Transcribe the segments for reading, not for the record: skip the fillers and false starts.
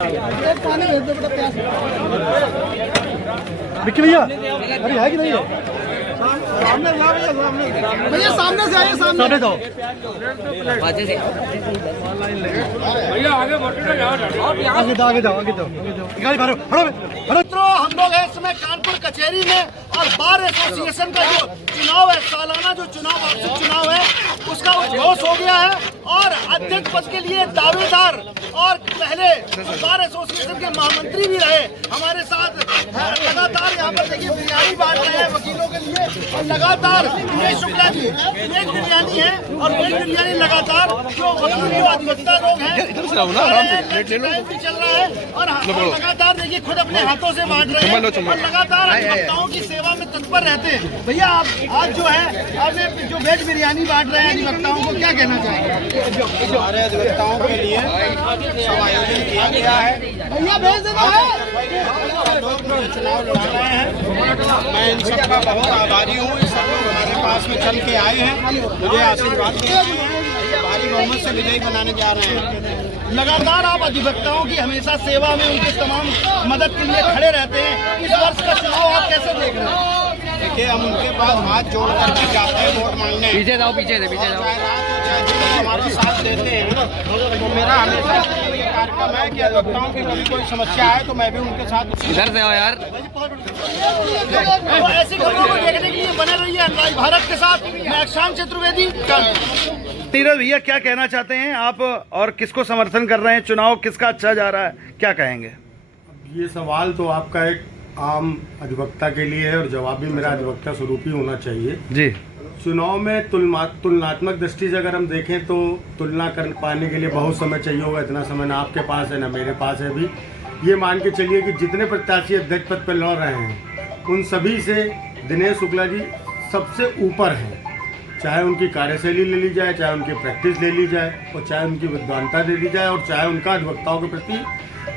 विक्की भैया, अरे है कि नहीं है? भैया सामने से आइए, सामने जाओ। भैया आगे जाओ। गाड़ी भरो। मित्रों, हम लोग हैं इस समय कानपुर कचहरी में और बार एसोसिएशन का जो चुनाव है, सालाना जो वार्षिक चुनाव है, उसका उद्घोष हो गया है और अध्यक्ष पद के लिए दावेदार और पहले बार एसोसिएशन के महामंत्री भी रहे हमारे साथ लगातार यहाँ पर देखिए बिरयानी बांट रहे हैं वकीलों के लिए और लगातार दिनेश शुक्ला जी वेज बिरयानी है और वेज बिरयानी लगातार जो वकील जो अधिवक्ता लोग हैं भी चल रहा है और लगातार देखिए खुद अपने हाथों से बांट रहे हैं और लगातार अधिवक्ताओं की सेवा में तत्पर रहते हैं। भैया आप आज जो है आपने जो वेज बिरयानी बांट रहे हैं अधिवक्ताओं को क्या कहना चाहेंगे? हमारे अधिवक्ताओं के लिए आयोजन किया गया है। भैया भेज देना है। लोग चुनाव लड़ा रहे हैं, मैं इन सबका बहुत आभारी हूँ। सब लोग हमारे पास में चल के आए हैं, मुझे आशीर्वाद दे रहे हैं, भारी बहुमत से विजयी बनाने जा रहे हैं। लगातार आप अधिवक्ताओं की हमेशा सेवा में उनकी तमाम मदद के लिए खड़े रहते हैं। इस वर्ष का चुनाव आप कैसे देख रहे हैं? देखिए, हम उनके पास हाथ जोड़ करके जाते हैं वोट मांगने। पीछे जाओ। चाहे रात हो चाहे दिन हमारा साथ देते हैं। तो मेरा हमेशा ये कार्यक्रम है कि अधिवक्ताओं की कभी कोई समस्या है तो मैं भी उनके साथ इधर से आओ यार। तो ऐसी खबरों को देखने के लिए बने रहिए लाइव भारत के साथ। मैं अक्षांश चतुर्वेदी। नीरज भैया, क्या कहना चाहते हैं आप और किसको समर्थन कर रहे हैं? चुनाव किसका अच्छा जा रहा है, क्या कहेंगे? ये सवाल तो आपका एक आम अधिवक्ता के लिए है और जवाब भी मेरा अधिवक्ता स्वरूप ही होना चाहिए जी। चुनाव में तुलनात्मक दृष्टि से अगर हम देखें तो तुलना कर पाने के लिए बहुत समय चाहिए होगा। इतना समय ना आपके पास है ना मेरे पास है। भी ये मान के चलिए कि जितने प्रत्याशी अध्यक्ष पद पर लड़ रहे हैं उन सभी से दिनेश शुक्ला जी सबसे ऊपर हैं। चाहे उनकी कार्यशैली ले ली जाए, चाहे उनकी प्रैक्टिस ले ली जाए और चाहे उनकी विद्वानता ले ली जाए और चाहे उनका अधिवक्ताओं के प्रति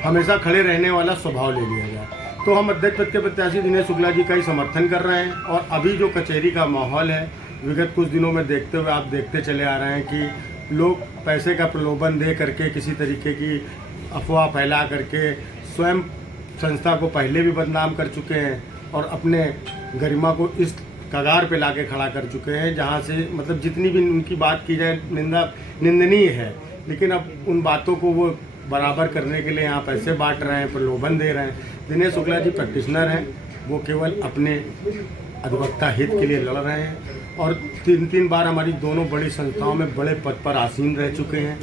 हमेशा खड़े रहने वाला स्वभाव ले लिया जाए। तो हम अध्यक्ष पद के प्रत्याशी दिनेश शुक्ला जी का ही समर्थन कर रहे हैं। और अभी जो कचहरी का माहौल है, विगत कुछ दिनों में देखते हुए आप देखते चले आ रहे हैं कि लोग पैसे का प्रलोभन दे करके किसी तरीके की अफवाह फैला करके स्वयं संस्था को पहले भी बदनाम कर चुके हैं और अपने गरिमा को इस कगार पे लाके खड़ा कर चुके हैं जहां से मतलब जितनी भी उनकी बात की जाए निंदनीय है। लेकिन अब उन बातों को वो बराबर करने के लिए यहाँ पैसे बांट रहे हैं, प्रलोभन दे रहे हैं। दिनेश शुक्ला जी प्रैक्टिशनर हैं, वो केवल अपने अधिवक्ता हित के लिए लड़ रहे हैं और 3 बार हमारी दोनों बड़ी संस्थाओं में बड़े पद पर आसीन रह चुके हैं।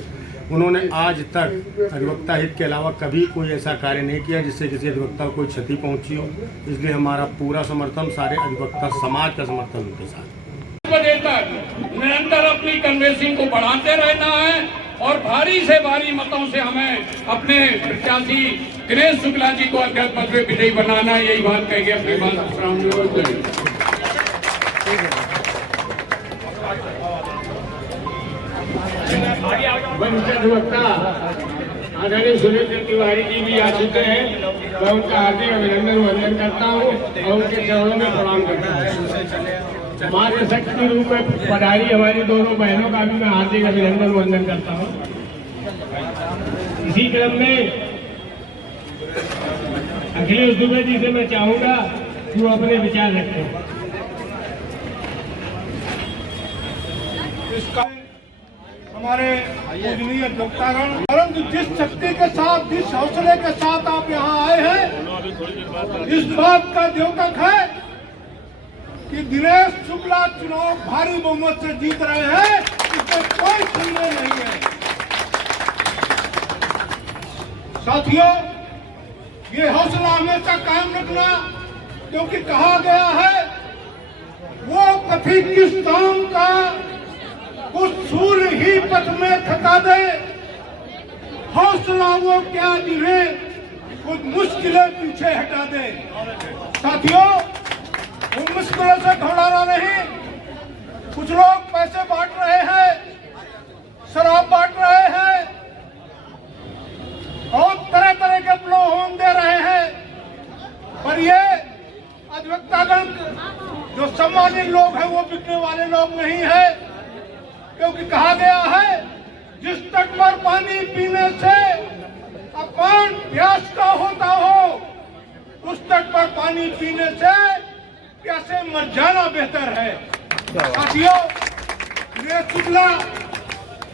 उन्होंने आज तक अधिवक्ता हित के अलावा कभी कोई ऐसा कार्य नहीं किया जिससे किसी अधिवक्ता को कोई क्षति पहुंची हो। इसलिए हमारा पूरा समर्थन, सारे अधिवक्ता समाज का समर्थन उनके साथ। निरंतर अपनी कन्वेंसिंग को बढ़ाते रहना है और भारी से भारी मतों से हमें अपने प्रत्याशी दिनेश शुक्ला जी को अध्यक्ष पद में विजयी बनाना है। यही बात कह के अपनी बात अधिवक्ता आदरणीय सुरेश तिवारी जी भी आ चुके हैं। मैं उनका हार्दिक अभिनंदन वंदन करता हूँ और उनके चरणों में प्रणाम करता हूँ। मातृ शक्ति के रूप में पधारी हमारी दोनों बहनों का भी मैं हार्दिक अभिनंदन वंदन करता हूँ। इसी क्रम में अखिलेश दुबे जी से मैं चाहूंगा कि वो अपने विचार रखें। हमारे पूजनीय अधिवक्तागण, परंतु जिस शक्ति के साथ, जिस हौसले के साथ आप यहाँ आए हैं, इस बात का द्योतक है कि दिनेश शुक्ला चुनाव भारी बहुमत से जीत रहे हैं। इसमें कोई संदेह नहीं है। साथियों, ये हौसला हमेशा कायम रखना, क्योंकि कहा गया है वो कथी किस काम का उस सूर्य ही पथ में थका दे, हौसला वो क्या जिन्हें कुछ मुश्किलें पीछे हटा दे। साथियों, उन मुश्किलों से घबराना नहीं। कुछ लोग पैसे बांट रहे हैं, शराब बांट रहे हैं और तरह तरह के प्रलोभन दे रहे हैं, पर ये अधिवक्तागण जो सम्मानित लोग हैं वो बिकने वाले लोग नहीं है। क्योंकि कहा गया है जिस तट पर पानी पीने से अब पान प्यास का होता हो उस तट पर पानी पीने से प्यासे मर जाना बेहतर है। साथियों, दिनेश शुक्ला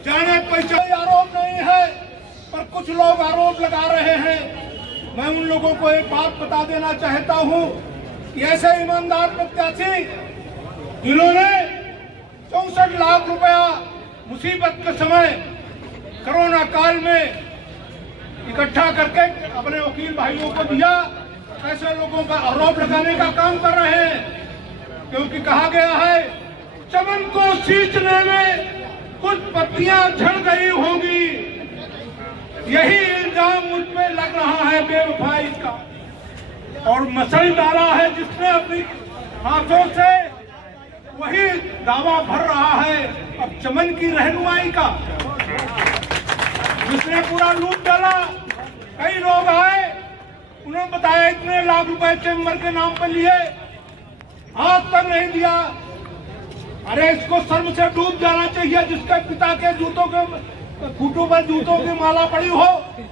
जाने पहचाने आरोप नहीं है, पर कुछ लोग आरोप लगा रहे हैं। मैं उन लोगों को एक बात बता देना चाहता हूं कि ऐसे ईमानदार प्रत्याशी जिन्होंने 64 लाख रुपया मुसीबत के समय कोरोना काल में इकट्ठा करके अपने वकील भाइयों को दिया, ऐसे लोगों का आरोप लगाने का काम कर रहे हैं। क्योंकि कहा गया है चमन को सींचने में कुछ पत्तियां झड़ गई होंगी, यही इल्जाम मुझ पे लग रहा है बेवफाई का। और मसल डाला है जिसने अपनी हाथों से, वही दावा भर रहा है अब चमन की रहनुमाई का। जिसने पूरा लूट डाला, कई लोग आए, उन्होंने बताया इतने लाख रुपए चेंबर के नाम पर लिए, हाथ तक नहीं दिया। अरे इसको शर्म से डूब जाना चाहिए जिसके पिता के जूतों के फूटों पर जूतों की माला पड़ी हो।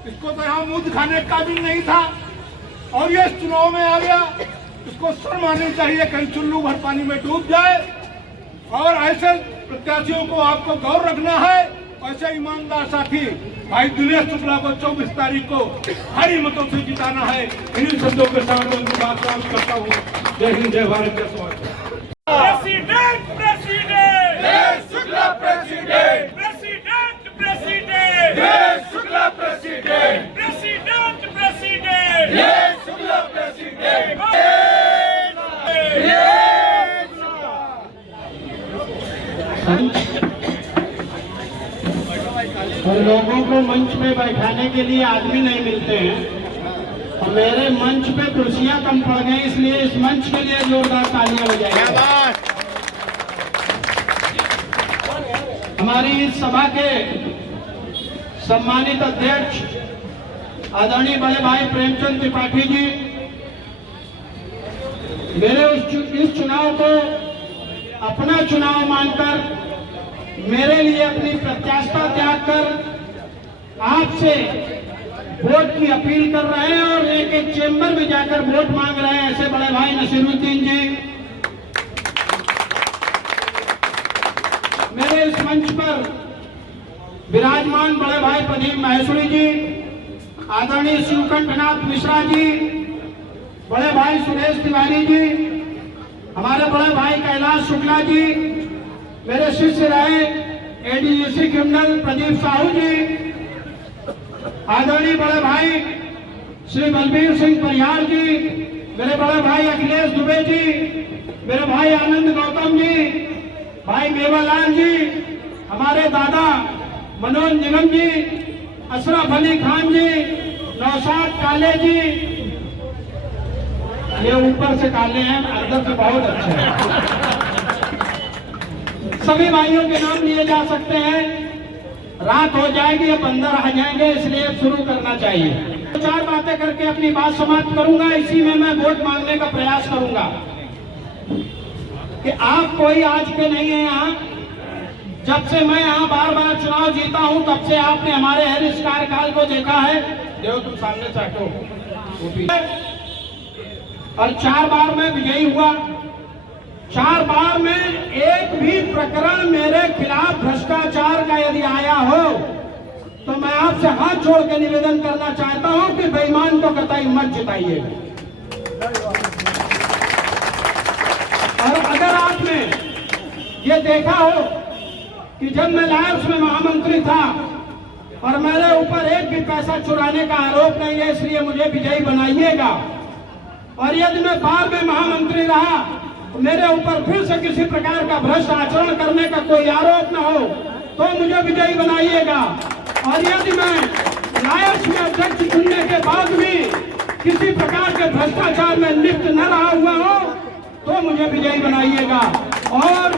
इसको तो यहाँ मुंह दिखाने का भी नहीं था और ये चुनाव में आ गया। इसको शर्म आनी चाहिए, कहीं चुल्लू भर पानी में डूब जाए। और ऐसे प्रत्याशियों को आपको गौर रखना है। ऐसे ईमानदार साथी भाई दिनेश शुक्ला को 24 तारीख को भारी मतों से जिताना है। इन्हीं शब्दों के साथ मैं उनकी बात करता हूँ। जय हिंद, जय भारत, जय स्वागत। President president Dinesh Shukla president, president president Dinesh Shukla president, president president Dinesh Shukla president. और लोगों को मंच पे बैठाने के लिए आदमी नहीं मिलते हैं और मेरे मंच पे कुर्सियां कम पड़ गई, इसलिए इस मंच के लिए जोरदार तालियां बजाइए। हमारी इस सभा के सम्मानित अध्यक्ष आदरणीय बड़े भाई प्रेमचंद त्रिपाठी जी, मेरे इस चुनाव को अपना चुनाव मानकर मेरे लिए अपनी प्रत्याशिता त्याग कर आपसे वोट की अपील कर रहे हैं और एक एक चेंबर में जाकर वोट मांग रहे हैं। ऐसे बड़े भाई नसीरुद्दीन जी, मेरे इस मंच पर विराजमान बड़े भाई प्रदीप महेश्वरी जी, आदरणीय शिवकंठनाथ मिश्रा जी, बड़े भाई सुरेश तिवारी जी, हमारे बड़े भाई कैलाश शुक्ला जी, मेरे शिष्य रहे एडीजीसी क्रिमिनल प्रदीप साहू जी, आदरणीय बड़े भाई श्री बलबीर सिंह परिहार जी, मेरे बड़े भाई अखिलेश दुबे जी, मेरे भाई आनंद गौतम जी, भाई मेवालाल जी, हमारे दादा मनोज निगम जी, अशरफ अली खान जी, नौशाद काले जी, ये ऊपर से काले हैं, अंदर से बहुत अच्छे हैं। सभी भाइयों के नाम लिए जा सकते हैं। रात हो जाएगी, अब अंदर आ जाएंगे, इसलिए शुरू करना चाहिए। 4 बातें करके अपनी बात समाप्त करूंगा। इसी में मैं वोट मांगने का प्रयास करूंगा कि आप कोई आज के नहीं है यहाँ। जब से मैं यहाँ बार बार चुनाव जीता हूँ, तब से आपने हमारे हर इस कार्यकाल को देखा है। देखो तुम सामने से हटो। और 4 बार मैं विजयी हुआ। 4 बार में एक भी प्रकरण मेरे खिलाफ भ्रष्टाचार का यदि आया हो तो मैं आपसे हाथ जोड़ के निवेदन करना चाहता हूं कि बेईमान को कतई मत जिताइए। और अगर आपने ये देखा हो कि जब मैं लायंस में महामंत्री था और मेरे ऊपर एक भी पैसा चुराने का आरोप नहीं है, इसलिए मुझे विजयी बनाइएगा। और यदि मैं बाद में महामंत्री रहा, मेरे ऊपर फिर से किसी प्रकार का भ्रष्ट आचरण करने का कोई आरोप न हो तो मुझे विजयी बनाइएगा। और यदि मैं लायंस में अध्यक्ष चुनने के बाद भी किसी प्रकार के भ्रष्टाचार में लिप्त न रहा हुआ हो तो मुझे विजयी बनाइएगा। और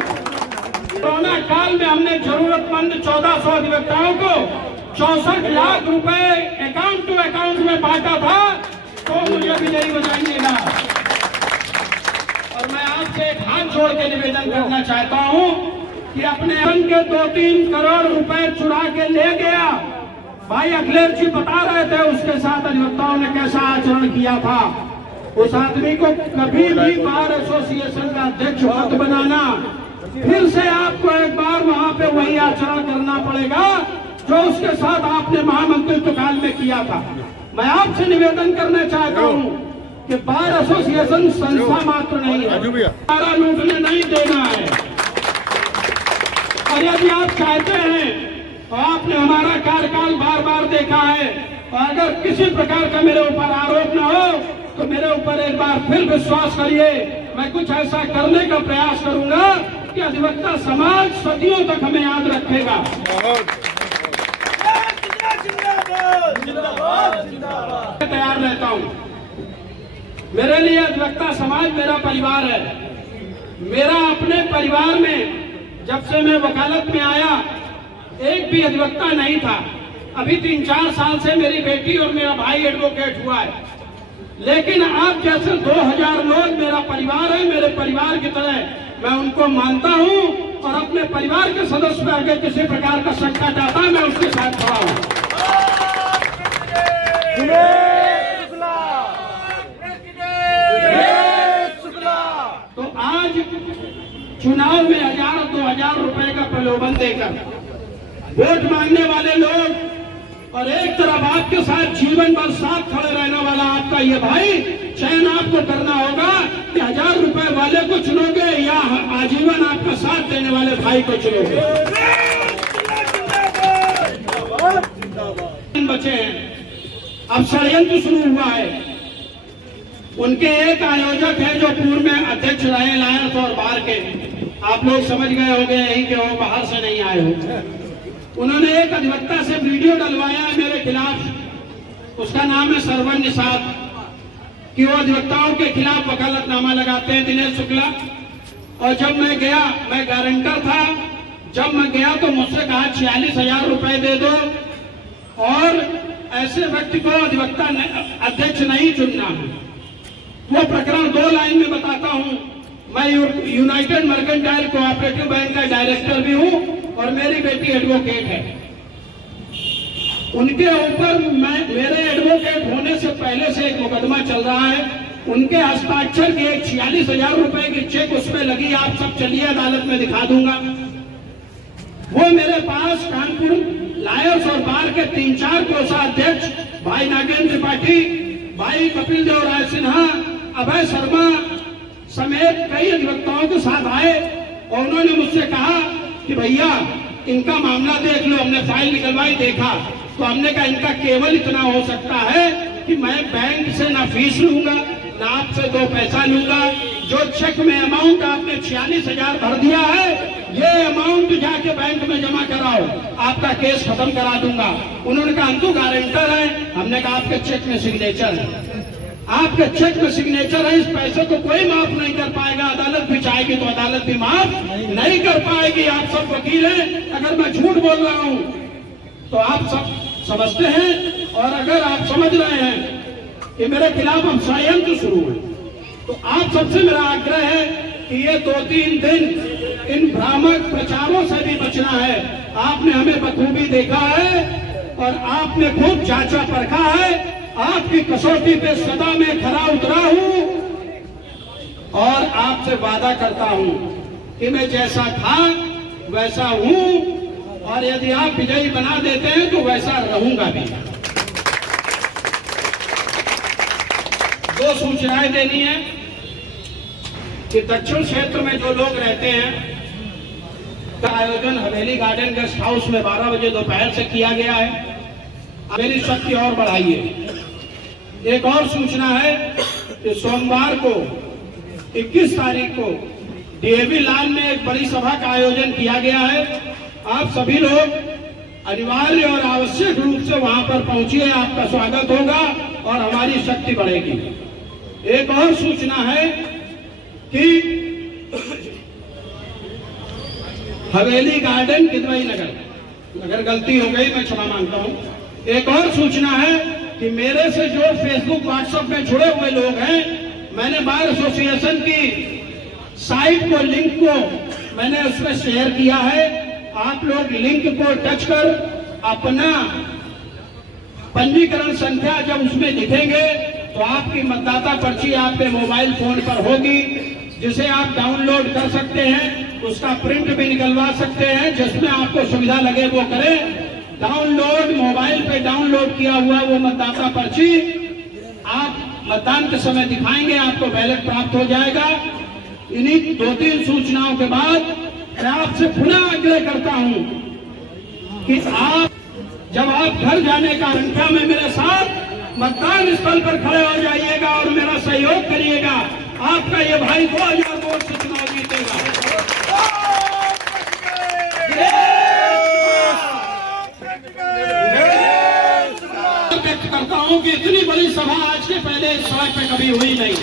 कोरोना काल में हमने जरूरतमंद 1400 अधिवक्ताओं को 64 लाख रुपए अकाउंट टू अकाउंट में बांटा था, तो मुझे विजयी बनाइएगा। और मैं आपसे एक हाथ जोड़ के निवेदन करना चाहता हूं कि अपने के 2-3 करोड़ रुपए चुरा के ले गया भाई अखिलेश जी बता रहे थे उसके साथ अधिवक्ताओं ने कैसा आचरण किया था। उस आदमी को कभी भी बार एसोसिएशन का अध्यक्ष मत बनाना। फिर से आपको एक बार वहां पे वही आचरण करना पड़ेगा जो उसके साथ आपने महामंत्रित्व काल में किया था। मैं आपसे निवेदन करना चाहता हूं कि बार एसोसिएशन संस्था मात्र नहीं है, सारा लूटने नहीं देना है। और यदि आप चाहते हैं तो आपने हमारा कार्यकाल बार बार देखा है, और अगर किसी प्रकार का मेरे ऊपर आरोप न हो तो मेरे ऊपर एक बार फिर विश्वास करिए, मैं कुछ ऐसा करने का प्रयास करूंगा कि अधिवक्ता समाज सदियों तक हमें याद रखेगा। तैयार रहता हूं। मेरे लिए अधिवक्ता समाज मेरा परिवार है। मेरा अपने परिवार में जब से मैं वकालत में आया एक भी अधिवक्ता नहीं था। अभी 3-4 साल से मेरी बेटी और मेरा भाई एडवोकेट हुआ है, लेकिन आप जैसे 2000 लोग मेरा परिवार है। मेरे परिवार की तरह मैं उनको मानता हूं और अपने परिवार के सदस्य पे अगर किसी प्रकार का शंका जाता है मैं उसके साथ खड़ा हूं। तो आज चुनाव में 1000-2000 रुपए का प्रलोभन देकर वोट मांगने वाले लोग और एक तरफ आपके साथ जीवन भर साथ खड़े रहने वाला आपका ये भाई, चयन आपको करना होगा कि 1000 रुपए वाले को चुनोगे या आजीवन आपका साथ देने वाले भाई को चुनोगे। बचे हैं, अब षड्यंत्र शुरू हुआ है। उनके एक आयोजक है जो पूर्व में अध्यक्ष रहे लायंस और बार के, आप लोग समझ गए होंगे, यहीं के हो, बाहर से नहीं आए हो। उन्होंने एक अधिवक्ता से वीडियो डलवाया है मेरे खिलाफ, उसका नाम है सरवन निषाद, कि वो अधिवक्ताओं के खिलाफ वकालतनामा लगाते हैं, दिनेश शुक्ला। और जब मैं गया, मैं गारंटर था, जब मैं गया तो मुझसे कहा 46,000 रुपए दे दो और ऐसे व्यक्ति को अधिवक्ता अध्यक्ष नहीं चुनना है। वो प्रकरण 2 लाइन में बताता हूं। मैं यूनाइटेड मर्केंटाइल कोऑपरेटिव बैंक का डायरेक्टर भी हूं और मेरी बेटी एडवोकेट है। उनके ऊपर मेरे एडवोकेट होने से पहले से एक मुकदमा चल रहा है। उनके हस्ताक्षर की एक 46,000 रुपए की चेक उसमें लगी, आप सब चलिए अदालत में दिखा दूंगा। वो मेरे पास कानपुर लायंस और बार के 3-4 कोषाध्यक्ष भाई नागेंद्र त्रिपाठी, भाई कपिल देव राय सिन्हा, अभय शर्मा समेत कई अधिवक्ताओं के साथ आए और उन्होंने मुझसे कहा कि भैया इनका मामला देख लो। हमने फाइल निकलवाई, देखा तो हमने कहा इनका केवल इतना हो सकता है कि मैं बैंक से ना फीस लूंगा ना आपसे 2 पैसा लूंगा। जो चेक में अमाउंट आपने 46,000 भर दिया है, ये अमाउंट जाके बैंक में जमा कराओ, आपका केस खत्म करा दूंगा। उन्होंने कहा हम तो गारंटर है। हमने कहा आपके चेक में सिग्नेचर है, आपके चेक में सिग्नेचर है, इस पैसे को कोई माफ नहीं कर पाएगा। अदालत भी चाहेगी तो अदालत भी माफ नहीं कर पाएगी। आप सब वकील हैं, अगर मैं झूठ बोल रहा हूं तो आप सब समझते हैं, और अगर आप समझ रहे हैं कि मेरे खिलाफ अब षड्यंत्र शुरू है तो आप सबसे मेरा आग्रह है कि ये 2-3 दिन इन भ्रामक प्रचारों से भी बचना है। आपने हमें बखूबी देखा है और आपने खूब जांचा परखा है। आपकी कसौटी पे सदा मैं खरा उतरा हूं और आपसे वादा करता हूं कि मैं जैसा था वैसा हूं, और यदि आप विजयी बना देते हैं तो वैसा रहूंगा भी। 2 सूचनाएं देनी है कि दक्षिण क्षेत्र में जो लोग रहते हैं का आयोजन हवेली गार्डन गेस्ट हाउस में 12 बजे दोपहर से किया गया है। मेरी शक्ति और बढ़ाइए। एक और सूचना है कि सोमवार को 21 तारीख को डीएवी लाइन में एक बड़ी सभा का आयोजन किया गया है। आप सभी लोग अनिवार्य और आवश्यक रूप से वहां पर पहुंचिए, आपका स्वागत होगा और हमारी शक्ति बढ़ेगी। एक और सूचना है कि हवेली गार्डन किदवई नगर, अगर गलती हो गई मैं क्षमा मांगता हूं। एक और सूचना है कि मेरे से जो फेसबुक व्हाट्सएप में जुड़े हुए लोग हैं, मैंने बार एसोसिएशन की साइट को, लिंक को मैंने उसमें शेयर किया है। आप लोग लिंक को टच कर अपना पंजीकरण संख्या जब उसमें लिखेंगे तो आपकी मतदाता पर्ची आपके मोबाइल फोन पर होगी, जिसे आप डाउनलोड कर सकते हैं, उसका प्रिंट भी निकलवा सकते हैं, जिसमें आपको सुविधा लगे वो करें। डाउनलोड मोबाइल पे डाउनलोड किया हुआ वो मतदाता पर्ची आप मतदान के समय दिखाएंगे, आपको बैलेट प्राप्त हो जाएगा। इन्हीं 2-3 सूचनाओं के बाद मैं आपसे पुनः आग्रह करता हूं कि आप जब आप घर जाने का संख्या में मेरे साथ मतदान स्थल पर खड़े हो जाइएगा और मेरा सहयोग करिएगा। आपका ये भाई 2000 वोट से चुनाव जीतेगा। व्यक्त करता हूं कि इतनी बड़ी सभा आज के पहले इस सड़क पे कभी हुई नहीं।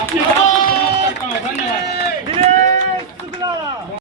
अपने बात को समाप्त करता हूं। धन्यवाद।